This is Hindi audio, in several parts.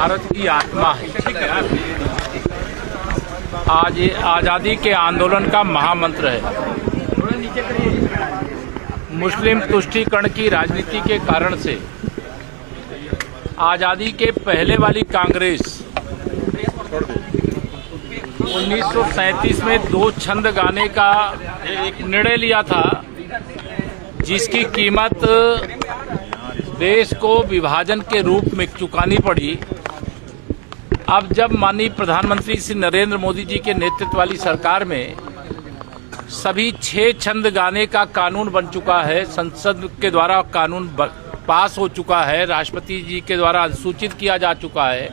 भारत की आत्मा है। आज ये आज़ादी के आंदोलन का महामंत्र है। मुस्लिम तुष्टीकरण की राजनीति के कारण से आज़ादी के पहले वाली कांग्रेस 1937 में 2 छंद गाने का एक निर्णय लिया था, जिसकी कीमत देश को विभाजन के रूप में चुकानी पड़ी। अब जब माननीय प्रधानमंत्री श्री नरेंद्र मोदी जी के नेतृत्व वाली सरकार में सभी 6 छंद गाने का कानून बन चुका है, संसद के द्वारा कानून पास हो चुका है, राष्ट्रपति जी के द्वारा अधिसूचित किया जा चुका है,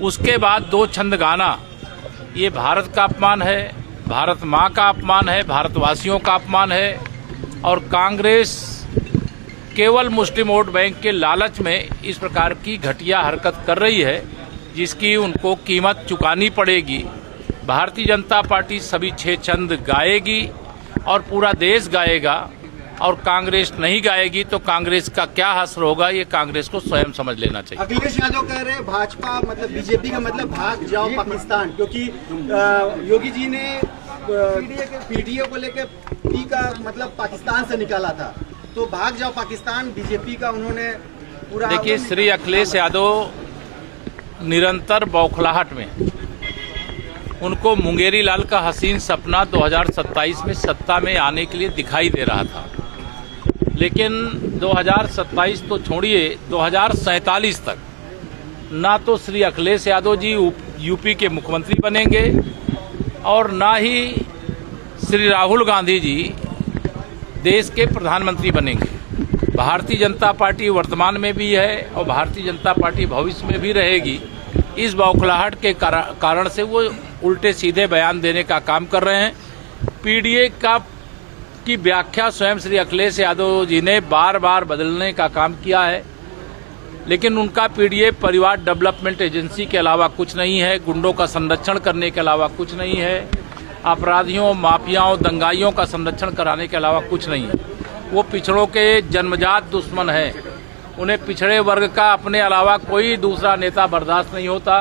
उसके बाद 2 छंद गाना ये भारत का अपमान है, भारत माँ का अपमान है, भारतवासियों का अपमान है। और कांग्रेस केवल मुस्लिम वोट बैंक के लालच में इस प्रकार की घटिया हरकत कर रही है, जिसकी उनको कीमत चुकानी पड़ेगी। भारतीय जनता पार्टी सभी 6 छंद गाएगी और पूरा देश गाएगा, और कांग्रेस नहीं गाएगी तो कांग्रेस का क्या असर होगा, ये कांग्रेस को स्वयं समझ लेना चाहिए। अखिलेश यादव कह रहे हैं भाजपा मतलब बीजेपी का मतलब भाग जाओ पाकिस्तान, क्योंकि योगी जी ने पीडीए को लेकर पी का मतलब पाकिस्तान से निकाला था, तो भाग जाओ पाकिस्तान बीजेपी का उन्होंने पूरा। देखिए, श्री अखिलेश यादव निरंतर बौखलाहट में, उनको मुंगेरी लाल का हसीन सपना 2027 में सत्ता में आने के लिए दिखाई दे रहा था, लेकिन 2027 तो छोड़िए, 2047 तक ना तो श्री अखिलेश यादव जी यूपी के मुख्यमंत्री बनेंगे और ना ही श्री राहुल गांधी जी देश के प्रधानमंत्री बनेंगे। भारतीय जनता पार्टी वर्तमान में भी है और भारतीय जनता पार्टी भविष्य में भी रहेगी। इस बौखलाहट के कारण से वो उल्टे सीधे बयान देने का काम कर रहे हैं। पीडीए की व्याख्या स्वयं श्री अखिलेश यादव जी ने बार बार बदलने का काम किया है, लेकिन उनका पीडीए परिवार डेवलपमेंट एजेंसी के अलावा कुछ नहीं है, गुंडों का संरक्षण करने के अलावा कुछ नहीं है, अपराधियों, माफियाओं, दंगाइयों का संरक्षण कराने के अलावा कुछ नहीं है। वो पिछड़ों के जन्मजात दुश्मन है। उन्हें पिछड़े वर्ग का अपने अलावा कोई दूसरा नेता बर्दाश्त नहीं होता।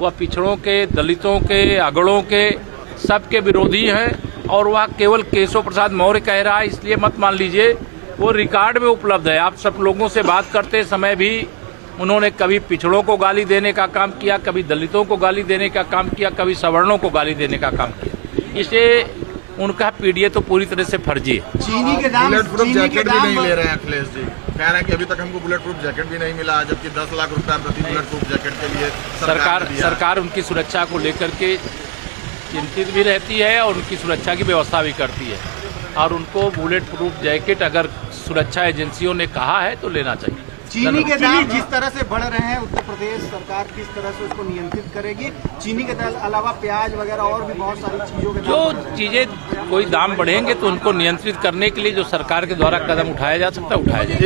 वह पिछड़ों के, दलितों के, अगड़ों के सबके विरोधी हैं, और वह केवल केशव प्रसाद मौर्य कह रहा है इसलिए मत मान लीजिए। वो रिकॉर्ड में उपलब्ध है। आप सब लोगों से बात करते समय भी उन्होंने कभी पिछड़ों को गाली देने का काम किया, कभी दलितों को गाली देने का काम किया, कभी सवर्णों को गाली देने का काम किया। इसलिए उनका पीडीए तो पूरी तरह से फर्जी है। चीनी के दाम, बुलेट प्रूफ जैकेट भी नहीं ले रहे हैं अखिलेश जी, कह रहे हैं कि अभी तक हमको बुलेट प्रूफ जैकेट भी नहीं मिला, जबकि 10 लाख रुपया प्रति बुलेट प्रूफ जैकेट के लिए सरकार उनकी सुरक्षा को लेकर के चिंतित भी रहती है और उनकी सुरक्षा की व्यवस्था भी करती है, और उनको बुलेट प्रूफ जैकेट अगर सुरक्षा एजेंसियों ने कहा है तो लेना चाहिए। चीनी के दाम जिस तरह से बढ़ रहे हैं, उत्तर प्रदेश सरकार किस तरह से उसको नियंत्रित करेगी? चीनी के अलावा प्याज वगैरह और भी बहुत सारी चीजों के जो चीजें कोई दाम बढ़ेंगे तो उनको नियंत्रित करने के लिए जो सरकार के द्वारा कदम उठाया जा सकता है, उठाया जाए।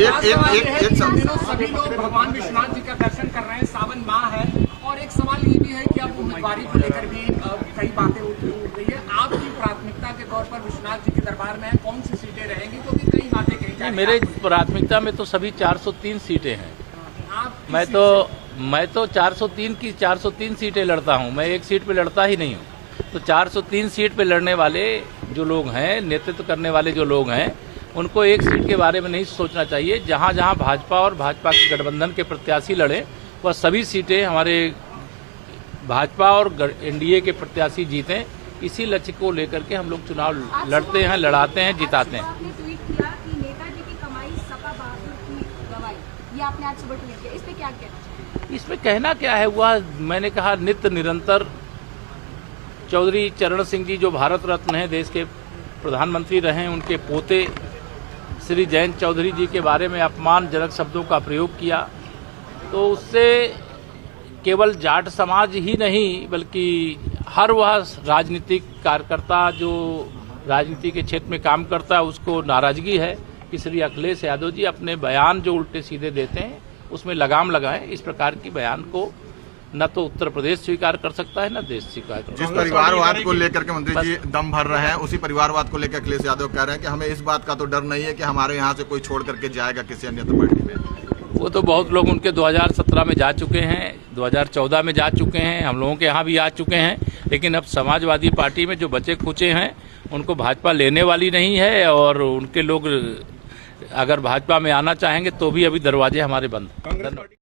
सभी लोग भगवान विश्वनाथ जी का दर्शन कर रहे हैं, सावन माह है, और एक सवाल ये भी है कि अब उम्मीदवारी को लेकर भी कई बातें उठ रही है। आपकी प्राथमिकता के तौर पर विश्वनाथ जी के दरबार में कौन सी सीटें रहेंगी, क्योंकि कई बातें कही जा रही हैं? मेरे प्राथमिकता में तो सभी 403 सीटें हैं। मैं तो 403 की 403 सीटें लड़ता हूं, मैं एक सीट पे लड़ता ही नहीं हूं। तो 403 सीट पे लड़ने वाले जो लोग हैं, नेतृत्व करने वाले जो लोग हैं, उनको एक सीट के बारे में नहीं सोचना चाहिए। जहां जहां भाजपा और भाजपा के गठबंधन के प्रत्याशी लड़े, वह सभी सीटें हमारे भाजपा और एनडीए के प्रत्याशी जीतें, इसी लक्ष्य को लेकर के हम लोग चुनाव लड़ते हैं, लड़ाते हैं, जिताते हैं। आपने आज सुबह ट्वीट किया, इस पे क्या कहना चाहिए? इसमें कहना क्या है, वह मैंने कहा नित्य निरंतर चौधरी चरण सिंह जी जो भारत रत्न हैं, देश के प्रधानमंत्री रहे, उनके पोते श्री जयंत चौधरी जी के बारे में अपमानजनक शब्दों का प्रयोग किया, तो उससे केवल जाट समाज ही नहीं बल्कि हर वह राजनीतिक कार्यकर्ता जो राजनीति के क्षेत्र में काम करता है उसको नाराजगी है कि श्री अखिलेश यादव जी अपने बयान जो उल्टे सीधे देते हैं उसमें लगाम लगाएं। इस प्रकार की बयान को न तो उत्तर प्रदेश स्वीकार कर सकता है, न देश स्वीकार कर सकता है। जिस परिवारवाद को लेकर के मंत्री जी दम भर रहे हैं, उसी परिवारवाद को लेकर अखिलेश यादव कह रहे हैं कि हमें इस बात का तो डर नहीं है कि हमारे यहाँ से कोई छोड़ करके जाएगा किसी अन्य पार्टी में। वो तो बहुत लोग उनके 2017 में जा चुके हैं, 2014 में जा चुके हैं, हम लोगों के यहाँ भी आ चुके हैं, लेकिन अब समाजवादी पार्टी में जो बचे खुचे हैं उनको भाजपा लेने वाली नहीं है, और उनके लोग अगर भाजपा में आना चाहेंगे तो भी अभी दरवाजे हमारे बंद हैं।